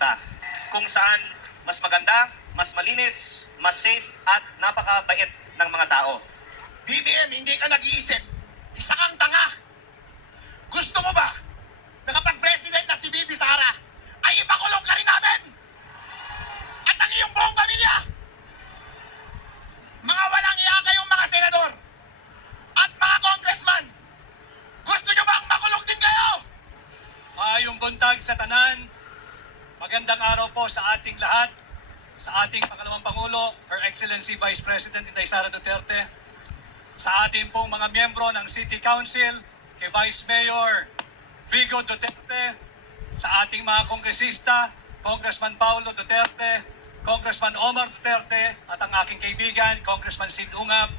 pupunta. Kung saan mas maganda, mas malinis, mas safe at napakabait ng mga tao. BBM, hindi ka nag-iisip. Isa kang tanga. Gusto mo ba na kapag president na si Bibi Sara, ay ipakulong ka rin namin? At ang iyong buong pamilya? Mga walang iya kayong mga senador at mga congressman, gusto nyo bang makulong din kayo? Maayong buntag sa tanan. Magandang araw po sa ating lahat, sa ating pangalawang Pangulo, Her Excellency Vice President Inday Sara Duterte, sa ating pong mga miyembro ng City Council, kay Vice Mayor Vigo Duterte, sa ating mga kongresista, Congressman Paulo Duterte, Congressman Omar Duterte, at ang aking kaibigan, Congressman Sid Ungab,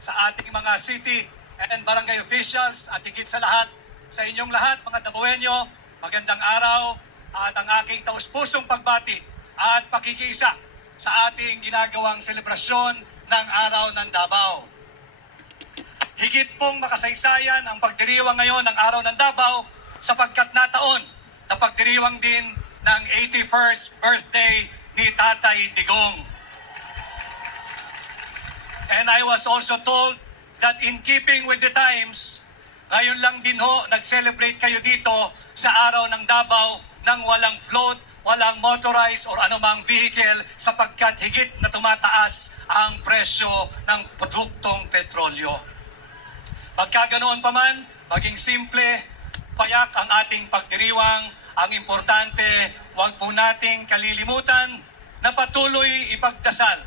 sa ating mga city and barangay officials, at higit sa lahat, sa inyong lahat, mga Dabueño, magandang araw at ang aking taus-pusong pagbati at pakikiisa sa ating ginagawang selebrasyon ng Araw ng Davao. Higit pong makasaysayan ang pagdiriwang ngayon ng Araw ng Davao sapagkat nataon na pagdiriwang din ng 81st birthday ni Tatay Digong. And I was also told that in keeping with the times, ngayon lang din ho nag-celebrate kayo dito sa Araw ng Davao nang walang float, walang motorized or anumang vehicle sapagkat higit na tumataas ang presyo ng produktong petrolyo. Pagkaganoon pa man, maging simple, payak ang ating pagdiriwang. Ang importante, huwag po nating kalilimutan na patuloy ipagdasal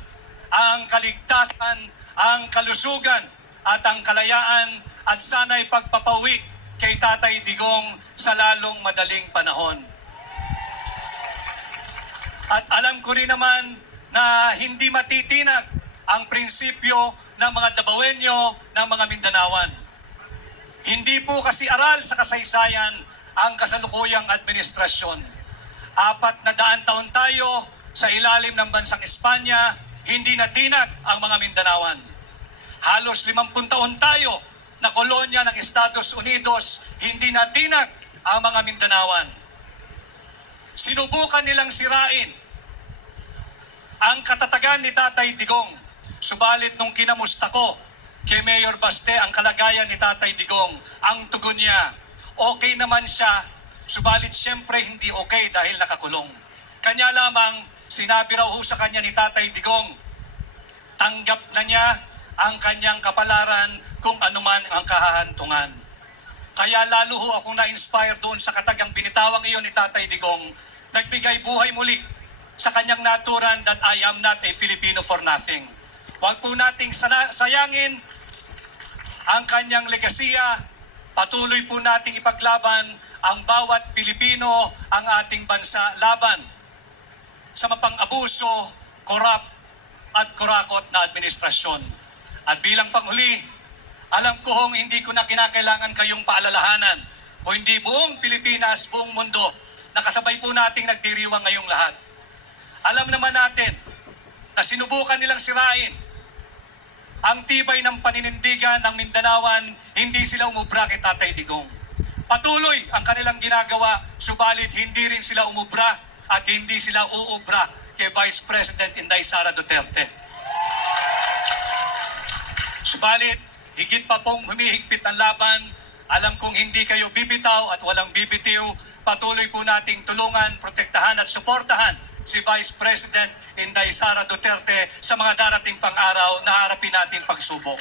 ang kaligtasan, ang kalusugan at ang kalayaan at sana'y pagpapawi kay Tatay Digong sa lalong madaling panahon. At alam ko rin naman na hindi matitinag ang prinsipyo ng mga Dabawenyo, ng mga Mindanawan. Hindi po kasi aral sa kasaysayan ang kasalukuyang administrasyon. 400 taon tayo sa ilalim ng bansang Espanya, hindi natinag ang mga Mindanawan. Halos 50 taon tayo na kolonya ng Estados Unidos, hindi natinag ang mga Mindanawan. Sinubukan nilang sirain ang katatagan ni Tatay Digong. Subalit nung kinamusta ko kay Mayor Baste ang kalagayan ni Tatay Digong, ang tugon niya, okay naman siya, subalit siyempre hindi okay dahil nakakulong. Kanya lamang, sinabi raw ho sa kanya ni Tatay Digong, tanggap na niya ang kanyang kapalaran kung anuman ang kahahantungan. Kaya lalo ho akong na-inspire doon sa katagang binitawang iyon ni Tatay Digong, nagbigay buhay muli sa kanyang naturan that I am not a Filipino for nothing. Huwag po nating sayangin ang kanyang legasiya, patuloy po nating ipaglaban ang bawat Pilipino, ang ating bansa laban sa mapang-abuso, korap at kurakot na administrasyon. At bilang panghuli, alam ko hong hindi ko na kinakailangan kayong paalalahanan o hindi buong Pilipinas, buong mundo, nakasabay po nating nagdiriwang ngayong lahat. Alam naman natin na sinubukan nilang sirain ang tibay ng paninindigan ng Mindanawan, hindi sila umubra kay Tatay Digong. Patuloy ang kanilang ginagawa, subalit hindi rin sila umubra at hindi sila uubra kay Vice President Inday Sara Duterte. Subalit, higit pa pong humihigpit ang laban, alam kong hindi kayo bibitaw at walang bibitiw, patuloy po nating tulungan, protektahan at suportahan si Vice President Inday Sara Duterte sa mga darating pang araw na harapin nating pagsubok.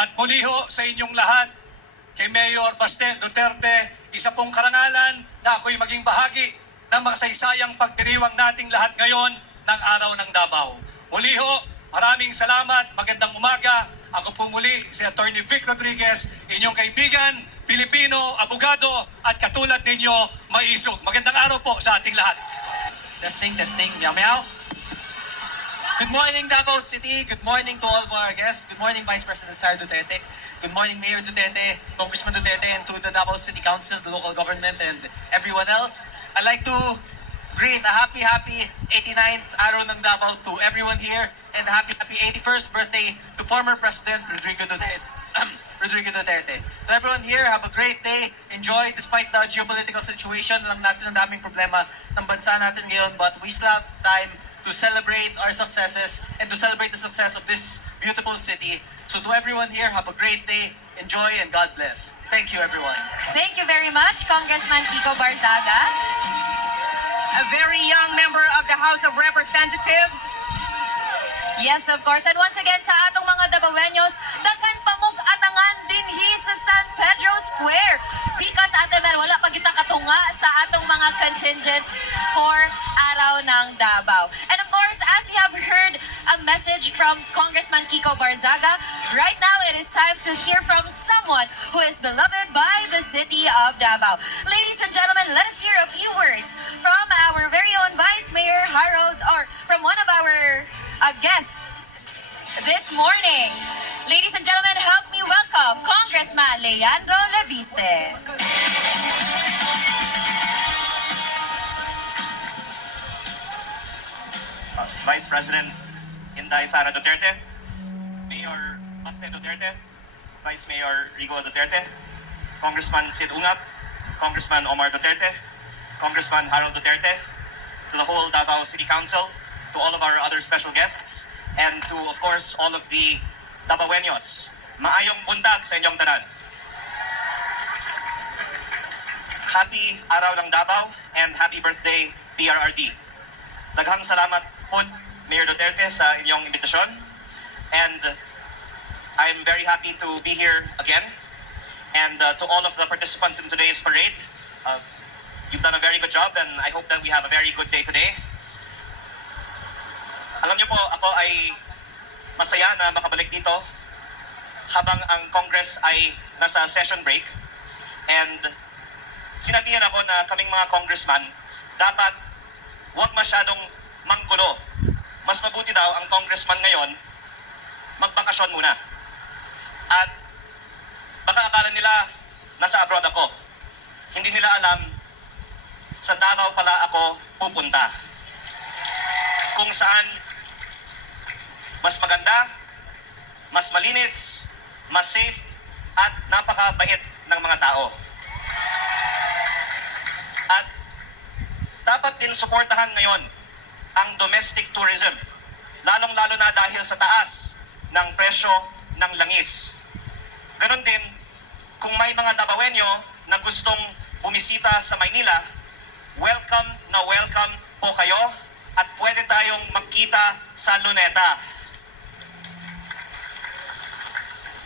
At muli ho sa inyong lahat, kay Mayor Baste Duterte, isa pong karangalan na ako'y maging bahagi ng makasaysayang pagdiriwang nating lahat ngayon ng Araw ng Davao. Muli ho, maraming salamat, magandang umaga. Ako po muli si Attorney Vic Rodriguez, inyong kaibigan, Pilipino, abogado, at katulad ninyo, maisog. Magandang araw po sa ating lahat. Testing, testing. Meow, meow. Good morning, Davao City. Good morning to all of our guests. Good morning, Vice President Sara Duterte. Good morning, Mayor Duterte, Congressman Duterte, and to the Davao City Council, the local government, and everyone else. I'd like to greet a happy 89th Araw ng Davao to everyone here, and a happy 81st birthday to former President Rodrigo Duterte. Rodrigo Duterte. To everyone here, have a great day. Enjoy despite the geopolitical situation. Alam natin ang daming problema ng bansa natin ngayon, but we still have time to celebrate our successes and to celebrate the success of this beautiful city. So to everyone here, have a great day. Enjoy and God bless. Thank you, everyone. Thank you very much, Congressman Kiko Barzaga. A very young member of the House of Representatives. Yes, of course. And once again, sa atong mga Dabaweños, daghan pa mong atangan din sa San Pedro Square. Because ate Mel, wala pa kita katunga sa atong mga contingents for Araw ng Davao. And of course, as we have heard a message from Congressman Kiko Barzaga, right now it is time to hear from someone who is beloved by the city of Davao. Ladies and gentlemen, let us hear a few words from our very own Vice Mayor Harold, or from one of our guests this morning. Ladies and gentlemen, help me welcome Congressman Leandro Leviste. Vice President Inday Sara Duterte, Mayor Baste Duterte, Vice Mayor Rigo Duterte, Congressman Sid Ungap, Congressman Omar Duterte, Congressman Harold Duterte, to the whole Davao City Council, to all of our other special guests, and to, of course, all of the Davaoeños. Maayong buntag sa inyong tanan. Happy Araw ng Davao and happy birthday, PRRD. Daghang salamat po, Mayor Duterte, sa inyong imbitasyon. And I'm very happy to be here again. And to all of the participants in today's parade, you've done a very good job and I hope that we have a very good day today. Alam niyo po, ako ay masaya na makabalik dito habang ang Congress ay nasa session break. And sinabihan ako na kaming mga congressman, dapat huwag masyadong manggulo. Mas mabuti daw ang congressman ngayon, magbakasyon muna. At baka akala nila nasa abroad ako. Hindi nila alam, sa Davao pala ako pupunta. Kung saan mas maganda, mas malinis, mas safe, at napakabait ng mga tao. At dapat din suportahan ngayon ang domestic tourism, lalong-lalo na dahil sa taas ng presyo ng langis. Ganon din, kung may mga Davaoeño na gustong bumisita sa Maynila, welcome na welcome po kayo at pwede tayong magkita sa Luneta.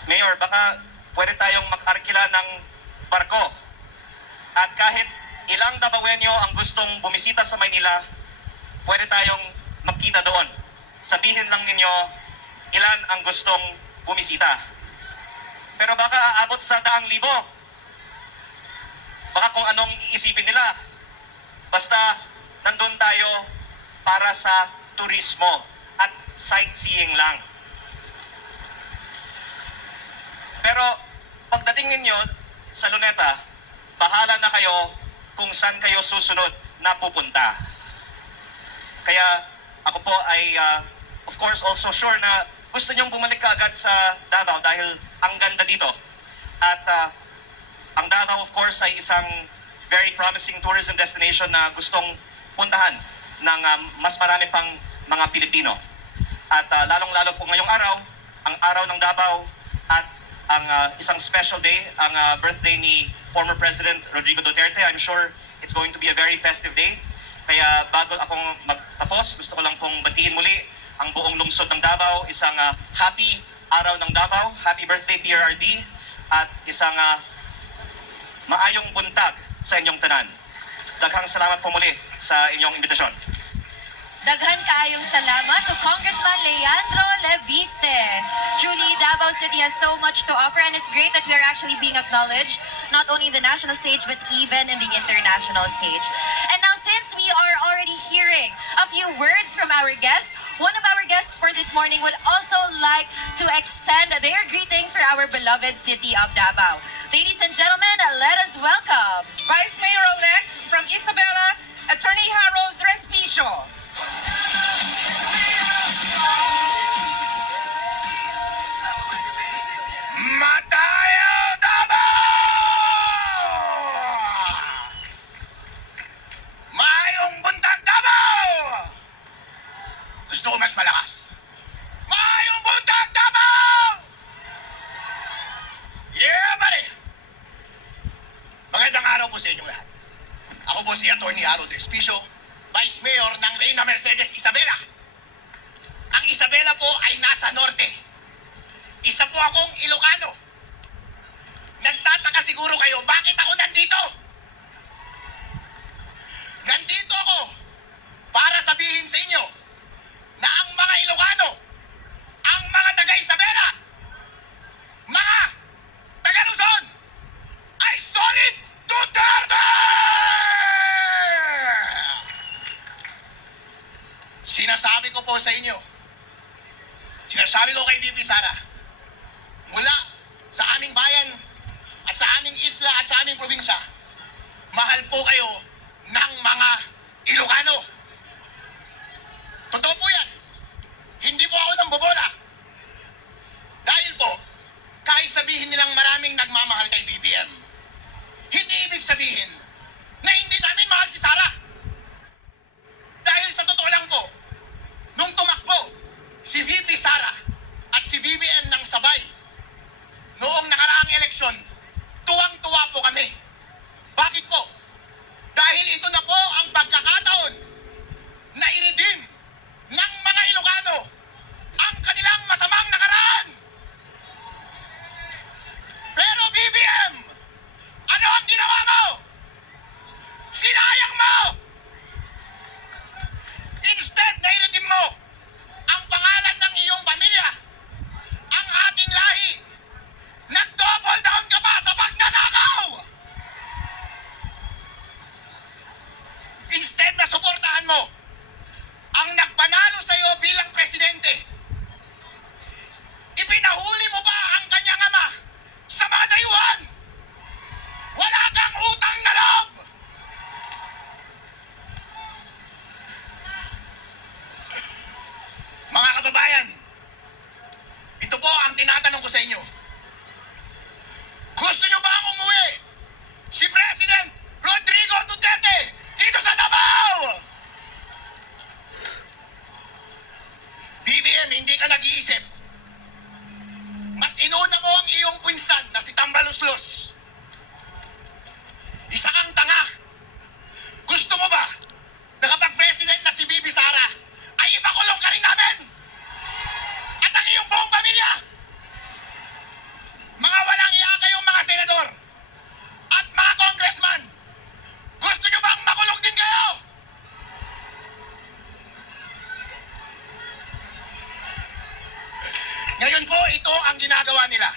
Mayor, baka pwede tayong mag-arkila ng barko. At kahit ilang Davaoeño ang gustong bumisita sa Maynila, pwede tayong magkita doon. Sabihin lang ninyo ilan ang gustong bumisita. Pero baka aabot sa 100,000. Baka kung anong iisipin nila. Basta nandun tayo para sa turismo at sightseeing lang. Pero pagdating ninyo sa Luneta, bahala na kayo kung saan kayo susunod na pupunta. Kaya ako po ay of course also sure na gusto nyong bumalik kaagad sa Davao dahil ang ganda dito. At ang Davao of course ay isang very promising tourism destination na gustong puntahan ng mas marami pang mga Pilipino. At lalong-lalo po ngayong araw, ang araw ng Davao at ang isang special day, ang birthday ni former President Rodrigo Duterte. I'm sure it's going to be a very festive day. Kaya bago akong magtapos, gusto ko lang pong batiin muli ang buong lungsod ng Davao, isang happy Araw ng Davao, happy birthday PRRD, at isang maayong buntag sa inyong tanan. Daghang salamat po muli sa inyong imbitasyon. Daghan kaayong salamat to Congressman Leandro Leviste. Truly, Davao City has so much to offer and it's great that we are actually being acknowledged not only in the national stage but even in the international stage. And now since we are already hearing a few words from our guests, one of our guests for this morning would also like to extend their greetings for our beloved city of Davao. Ladies and gentlemen, let us welcome Vice Mayor-elect from Isabela, Attorney Harold Respicio. Matay po si Atty. Harold Espicio, Vice Mayor ng Reyna Mercedes Isabela. Ang Isabela po ay nasa norte. Isa po akong Ilocano. Nagtataka siguro kayo, bakit ako nandito? Nandito ako para sabihin sa inyo na ang mga Ilocano, ang mga taga-Isabela, mga taga-Luzon, ay solid Duterte! Sinasabi ko po sa inyo, sinasabi ko kay Bibi Sara, mula sa aming bayan at sa aming isla at sa aming probinsya, mahal po kayo ng mga Ilocano. Totoo po yan. Hindi po ako nang bobola. Dahil po, kahit sabihin nilang maraming nagmamahal kay BBM, hindi ibig sabihin na hindi namin mahal si Sara. Dahil sa totoo lang po, nung tumakbo si VP Sara at si BBM ng sabay, noong nakaraang eleksyon, tuwang-tuwa po kami. Bakit po? Dahil ito na po ang pagkakataon na i-redeem ng mga Ilocano ang kanilang masamang nakaraan. Pero BBM, ano ang ginawa mo? Sinayang mo! Instead na i-redeem mo ang pangalan ng iyong pamilya, ang ating lahi, nag-double down ka pa sa pagnanakaw! Instead na suportahan mo ang nagpanalo sa iyo bilang presidente, ipinahuli mo pa ang kanyang ama sa mga dayuhan. Wala kang utang na loob! Mga kababayan, ito po ang tinatanong ko sa inyo. Gusto nyo ba ang umuwi si President Rodrigo Duterte dito sa Davao? BBM, hindi ka nag-iisip. Mas inuna mo ang iyong pinsan na si Tambaluslos. Isa kang tanga. Gusto mo ba na kapag president na si Bibi Sara ay ipakulong ka rin namin? At ang iyong buong pamilya? Mga walang iya kayong mga senador at mga congressman, gusto nyo bang makulong din kayo? Ngayon po, ito ang ginagawa nila.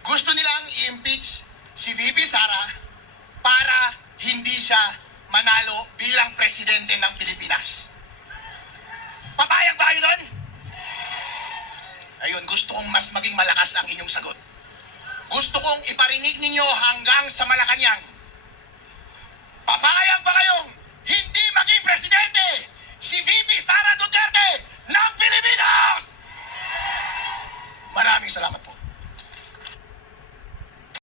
Gusto nilang i-impeach si VP Sara para hindi siya manalo bilang presidente ng Pilipinas. Papayag ba kayo doon? Ayun, gusto kong mas maging malakas ang inyong sagot. Gusto kong iparinig ninyo hanggang sa Malacanang. Papayag ba kayong